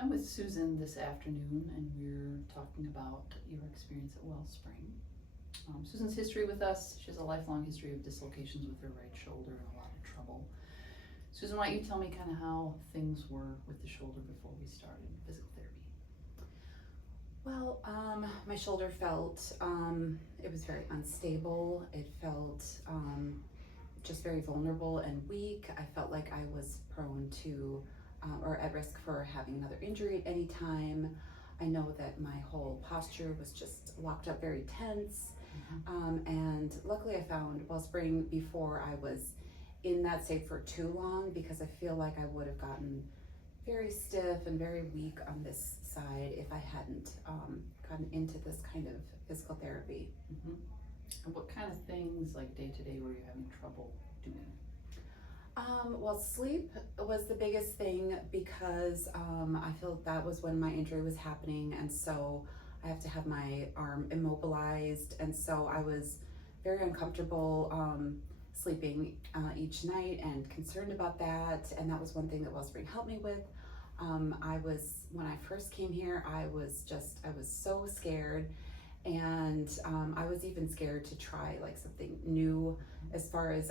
I'm with Susan this afternoon, and we're talking about your experience at Wellspring. Susan's history with us, she has a lifelong history of dislocations with her right shoulder and a lot of trouble. Susan, why don't you tell me kind of how things were with the shoulder before we started physical therapy? Well, my shoulder felt, it was very unstable. It felt just very vulnerable and weak. I felt like I was prone to, or at risk for having another injury at any time. I know that my whole posture was just locked up, very tense. And luckily I found Wellspring before I was in that state for too long, because I feel like I would have gotten very stiff and very weak on this side if I hadn't gotten into this kind of physical therapy. And what kind of things, like day to day, were you having trouble doing? Well, sleep was the biggest thing, because I feel that was when my injury was happening, and so I have to have my arm immobilized, and so I was very uncomfortable sleeping each night and concerned about that, and that was one thing that Wellspring helped me with. When I first came here, I was so scared, and I was even scared to try like something new as far as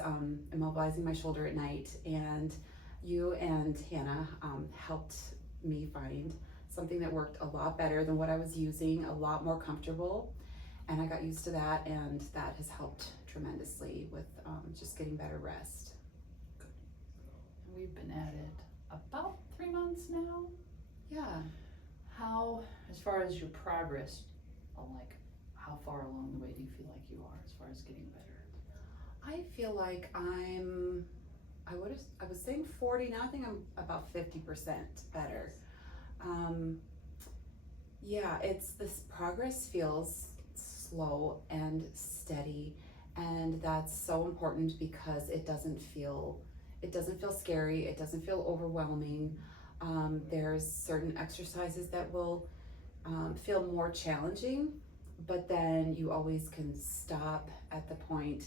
immobilizing my shoulder at night. And you and Hannah helped me find something that worked a lot better than what I was using, a lot more comfortable, and I got used to that, and that has helped tremendously with just getting better rest. Good. And we've been at it about 3 months now. Yeah. How, as far as your progress, like how far along the way do you feel like you are as far as getting better? I feel like I was saying 40, now I think I'm about 50% better. Yeah, this progress feels slow and steady, and that's so important because it doesn't feel scary, it doesn't feel overwhelming. There's certain exercises that will feel more challenging, but then you always can stop at the point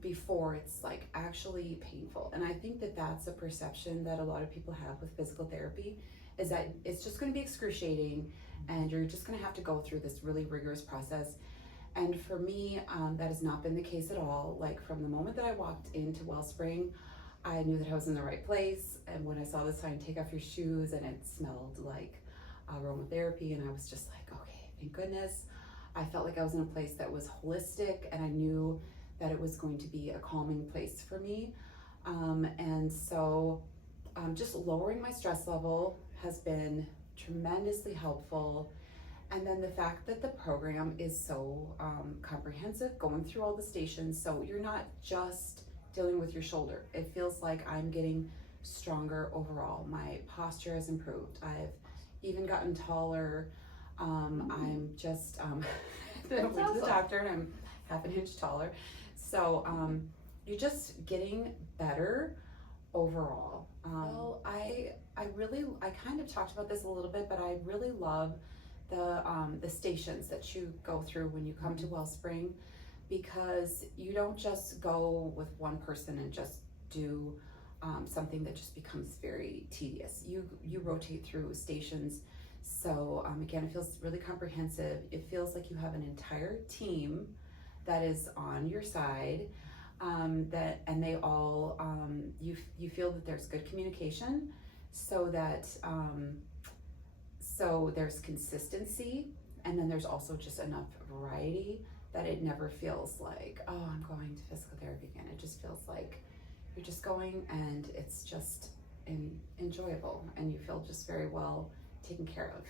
before it's like actually painful. And I think that that's a perception that a lot of people have with physical therapy, is that it's just going to be excruciating and you're just going to have to go through this really rigorous process. And for me, that has not been the case at all. Like from the moment that I walked into Wellspring, I knew that I was in the right place. And when I saw the sign, take off your shoes, and it smelled like aromatherapy, and I was just like, okay, thank goodness. I felt like I was in a place that was holistic, and I knew that it was going to be a calming place for me. And so just lowering my stress level has been tremendously helpful. And then the fact that the program is so comprehensive, going through all the stations, so you're not just dealing with your shoulder. It feels like I'm getting stronger overall. My posture has improved. I've even gotten taller. I'm just, I went to the doctor and I'm half an inch taller. So you're just getting better overall. Well, I kind of talked about this a little bit, but I really love the stations that you go through when you come to Wellspring, because you don't just go with one person and just do something that just becomes very tedious. You rotate through stations. So again, it feels really comprehensive. It feels like you have an entire team that is on your side, and they all, you feel that there's good communication, so that so there's consistency, and then there's also just enough variety that it never feels like, oh, I'm going to physical therapy again. It just feels like you're just going, and it's just enjoyable, and you feel just very well taken care of.